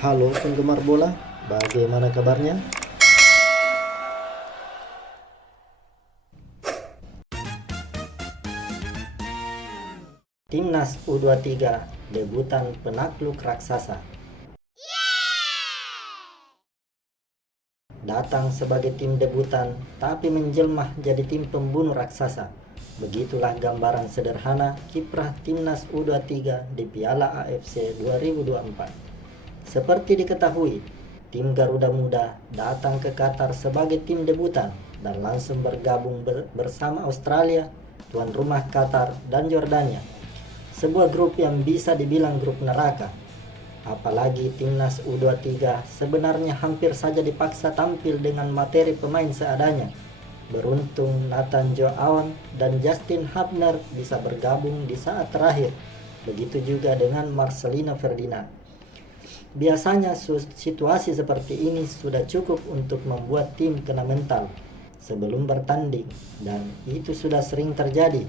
Halo penggemar bola, bagaimana kabarnya? Timnas U23 debutan penakluk raksasa. Datang sebagai tim debutan, tapi menjelma jadi tim pembunuh raksasa. Begitulah gambaran sederhana kiprah Timnas U23 di Piala AFC 2024. Seperti diketahui, tim Garuda Muda datang ke Qatar sebagai tim debutan dan langsung bergabung bersama Australia, tuan rumah Qatar, dan Jordania. Sebuah grup yang bisa dibilang grup neraka. Apalagi Timnas U23 sebenarnya hampir saja dipaksa tampil dengan materi pemain seadanya. Beruntung Nathan Joe Awan dan Justin Hubner bisa bergabung di saat terakhir. Begitu juga dengan Marcelino Ferdinand. Biasanya situasi seperti ini sudah cukup untuk membuat tim kena mental sebelum bertanding, dan itu sudah sering terjadi.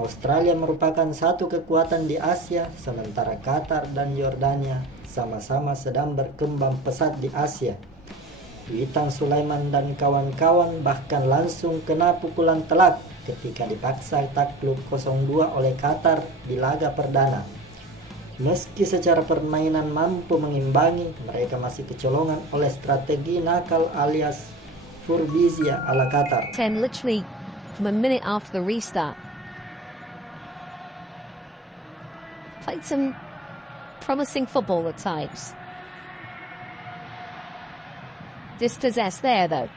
Australia merupakan satu kekuatan di Asia, sementara Qatar dan Yordania sama-sama sedang berkembang pesat di Asia. Witan Sulaiman dan kawan-kawan bahkan langsung kena pukulan telak ketika dipaksa takluk 0-2 oleh Qatar di laga perdana. Meski secara permainan mampu mengimbangi, mereka masih kecolongan oleh strategi nakal alias furbizia ala Qatar. 10 literally from a minute after the restart. Played some promising football at times. Dispossessed there though.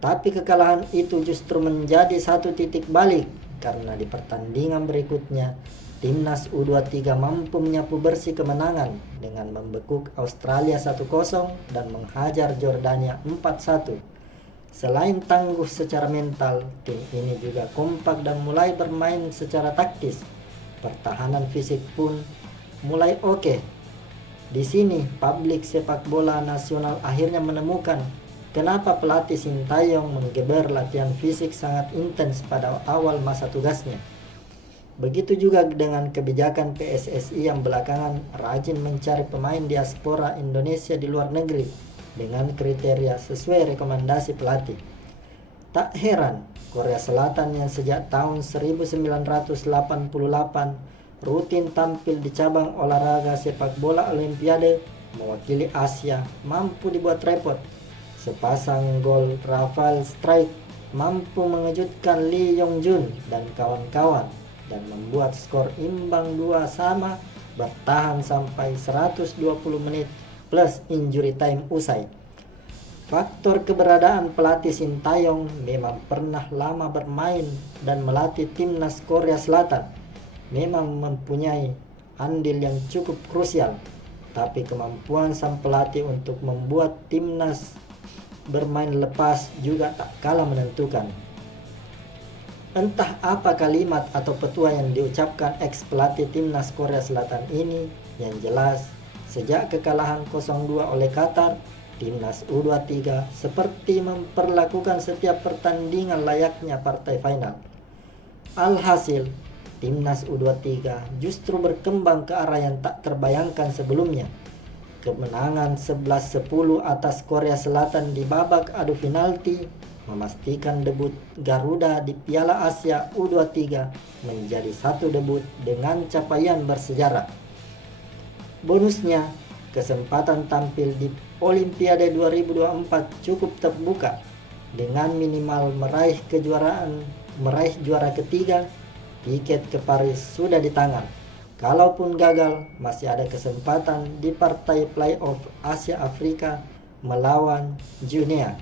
Tapi kekalahan itu justru menjadi satu titik balik karena di pertandingan berikutnya Timnas U23 mampu menyapu bersih kemenangan dengan membekuk Australia 1-0 dan menghajar Jordania 4-1. Selain tangguh secara mental, tim ini juga kompak dan mulai bermain secara taktis. Pertahanan fisik pun mulai oke. Di sini, publik sepak bola nasional akhirnya menemukan kenapa pelatih Sintayong menggeber latihan fisik sangat intens pada awal masa tugasnya. Begitu juga dengan kebijakan PSSI yang belakangan rajin mencari pemain diaspora Indonesia di luar negeri dengan kriteria sesuai rekomendasi pelatih. Tak heran, Korea Selatan yang sejak tahun 1988 rutin tampil di cabang olahraga sepak bola Olimpiade mewakili Asia mampu dibuat repot. Sepasang gol Rafael Strike mampu mengejutkan Lee Yong-jun dan kawan-kawan dan membuat skor imbang 2-2 bertahan sampai 120 menit plus injury time usai. Faktor keberadaan pelatih Sintayong memang pernah lama bermain dan melatih timnas Korea Selatan memang mempunyai andil yang cukup krusial, tapi kemampuan sang pelatih untuk membuat timnas bermain lepas juga tak kalah menentukan. Entah apa kalimat atau petua yang diucapkan ex-pelatih timnas Korea Selatan ini, yang jelas sejak kekalahan 0-2 oleh Qatar, timnas U23 seperti memperlakukan setiap pertandingan layaknya partai final. Alhasil, timnas U23 justru berkembang ke arah yang tak terbayangkan sebelumnya. Kemenangan 11-10 atas Korea Selatan di babak adu penalti memastikan debut Garuda di Piala Asia U23 menjadi satu debut dengan capaian bersejarah. Bonusnya, kesempatan tampil di Olimpiade 2024 cukup terbuka dengan minimal meraih juara ketiga. Tiket ke Paris sudah di tangan. Kalaupun gagal, masih ada kesempatan di partai playoff Asia Afrika melawan Guinea.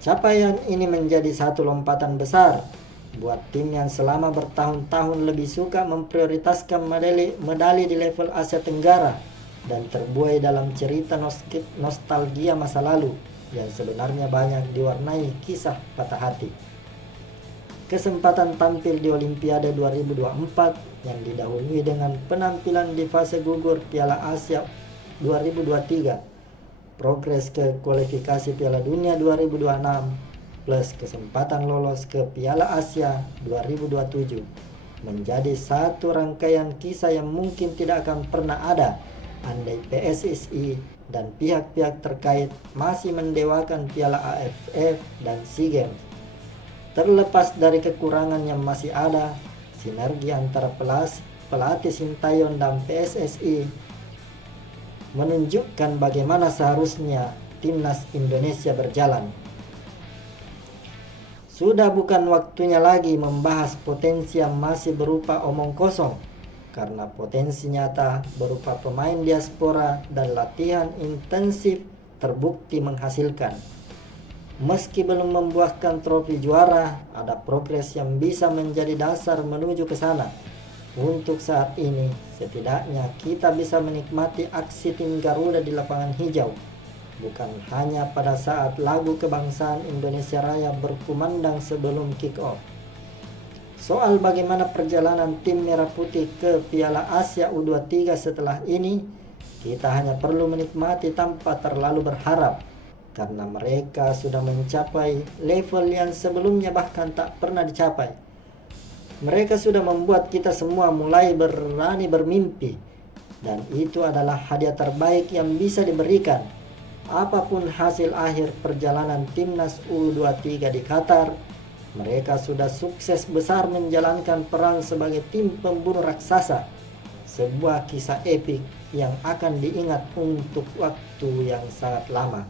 Capaian ini menjadi satu lompatan besar buat tim yang selama bertahun-tahun lebih suka memprioritaskan medali di level Asia Tenggara dan terbuai dalam cerita nostalgia masa lalu yang sebenarnya banyak diwarnai kisah patah hati. Kesempatan tampil di Olimpiade 2024 yang didahului dengan penampilan di fase gugur Piala Asia 2023, progres ke kualifikasi Piala Dunia 2026, plus kesempatan lolos ke Piala Asia 2027 menjadi satu rangkaian kisah yang mungkin tidak akan pernah ada andai PSSI dan pihak-pihak terkait masih mendewakan Piala AFF dan SEA Games. Terlepas dari kekurangan yang masih ada, sinergi antara pelatih Sintayong dan PSSI menunjukkan bagaimana seharusnya timnas Indonesia berjalan. Sudah bukan waktunya lagi membahas potensi yang masih berupa omong kosong, karena potensi nyata berupa pemain diaspora dan latihan intensif terbukti menghasilkan. Meski belum membuahkan trofi juara, ada progres yang bisa menjadi dasar menuju ke sana. Untuk saat ini, setidaknya kita bisa menikmati aksi tim Garuda di lapangan hijau, bukan hanya pada saat lagu kebangsaan Indonesia Raya berkumandang sebelum kick-off. Soal bagaimana perjalanan tim Merah Putih ke Piala Asia U23 setelah ini, kita hanya perlu menikmati tanpa terlalu berharap, karena mereka sudah mencapai level yang sebelumnya bahkan tak pernah dicapai. Mereka sudah membuat kita semua mulai berani bermimpi, dan itu adalah hadiah terbaik yang bisa diberikan. Apapun hasil akhir perjalanan timnas U23 di Qatar, mereka sudah sukses besar menjalankan peran sebagai tim pembunuh raksasa. Sebuah kisah epik yang akan diingat untuk waktu yang sangat lama.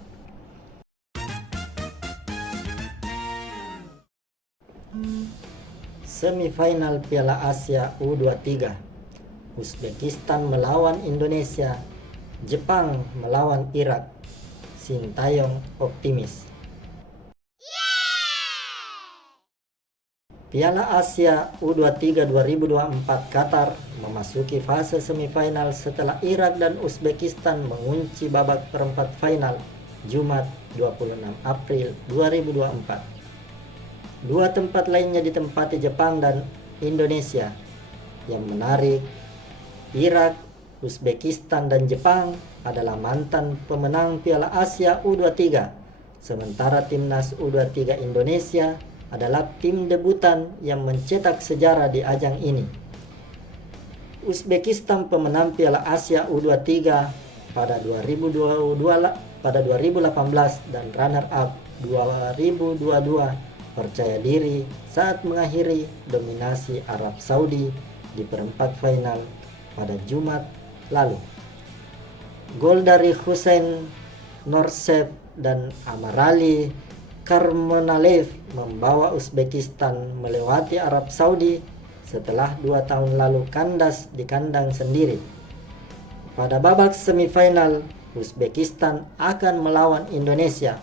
Semifinal Piala Asia U23, Uzbekistan melawan Indonesia, Jepang melawan Irak. Sintayong optimis. Piala Asia U23 2024 Qatar memasuki fase semifinal setelah Irak dan Uzbekistan mengunci babak perempat final Jumat 26 April 2024. Dua tempat lainnya ditempati Jepang dan Indonesia. Yang menarik, Irak, Uzbekistan dan Jepang adalah mantan pemenang Piala Asia U23, sementara timnas U23 Indonesia adalah tim debutan yang mencetak sejarah di ajang ini. Uzbekistan pemenang Piala Asia U23 pada 2018 dan runner-up 2022 percaya diri saat mengakhiri dominasi Arab Saudi di perempat final pada Jumat lalu. Gol dari Hussein Norsev dan Amarali Karmonalev membawa Uzbekistan melewati Arab Saudi setelah 2 tahun lalu kandas di kandang sendiri. Pada babak semifinal, Uzbekistan akan melawan Indonesia.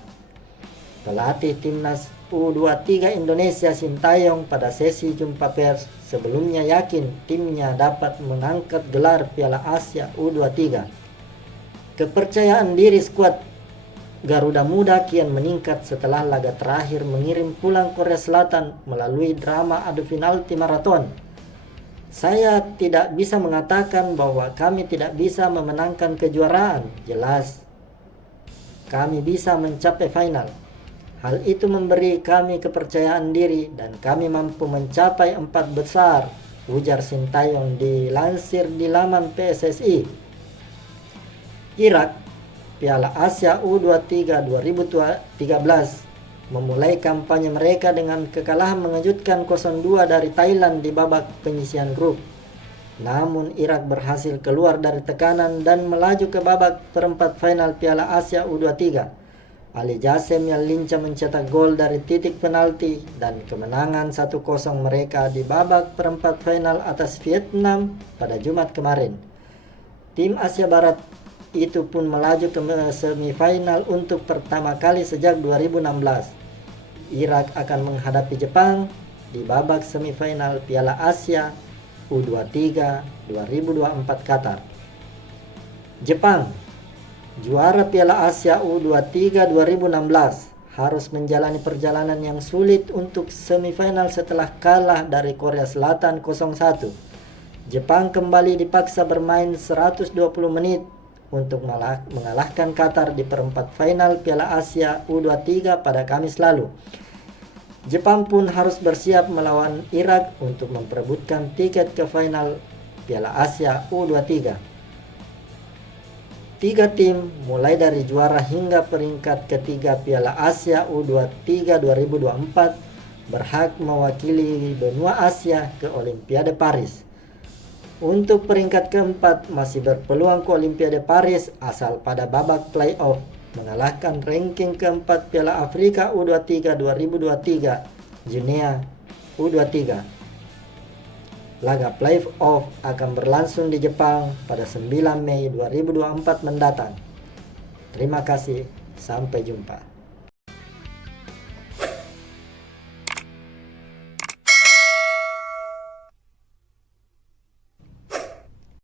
Pelatih timnas U23 Indonesia Sintayong pada sesi jumpa pers sebelumnya yakin timnya dapat mengangkat gelar Piala Asia U23. Kepercayaan diri skuad Garuda Muda kian meningkat setelah laga terakhir mengirim pulang Korea Selatan melalui drama adu penalti maraton. Saya tidak bisa mengatakan bahwa kami tidak bisa memenangkan kejuaraan. Jelas, kami bisa mencapai final. Hal itu memberi kami kepercayaan diri dan kami mampu mencapai 4 besar, ujar Sintayong dilansir di laman PSSI. Irak, Piala Asia U23 2013 memulai kampanye mereka dengan kekalahan mengejutkan 0-2 dari Thailand di babak penyisihan grup. Namun Irak berhasil keluar dari tekanan dan melaju ke babak perempat final Piala Asia U23. Ali Jasem yang lincah mencetak gol dari titik penalti dan kemenangan 1-0 mereka di babak perempat final atas Vietnam pada Jumat kemarin. Tim Asia Barat itu pun melaju ke semifinal untuk pertama kali sejak 2016. Irak akan menghadapi Jepang di babak semifinal Piala Asia U23 2024 Qatar. Jepang, juara Piala Asia U23 2016, harus menjalani perjalanan yang sulit untuk semifinal setelah kalah dari Korea Selatan 0-1. Jepang kembali dipaksa bermain 120 menit untuk mengalahkan Qatar di perempat final Piala Asia U23 pada Kamis lalu. Jepang pun harus bersiap melawan Irak untuk memperebutkan tiket ke final Piala Asia U23. Tiga tim mulai dari juara hingga peringkat ketiga Piala Asia U23 2024 berhak mewakili benua Asia ke Olimpiade Paris. Untuk peringkat keempat masih berpeluang ke Olimpiade Paris asal pada babak playoff mengalahkan ranking keempat Piala Afrika U23 2023 Guinea U23. Laga playoff akan berlangsung di Jepang pada 9 Mei 2024 mendatang. Terima kasih, sampai jumpa.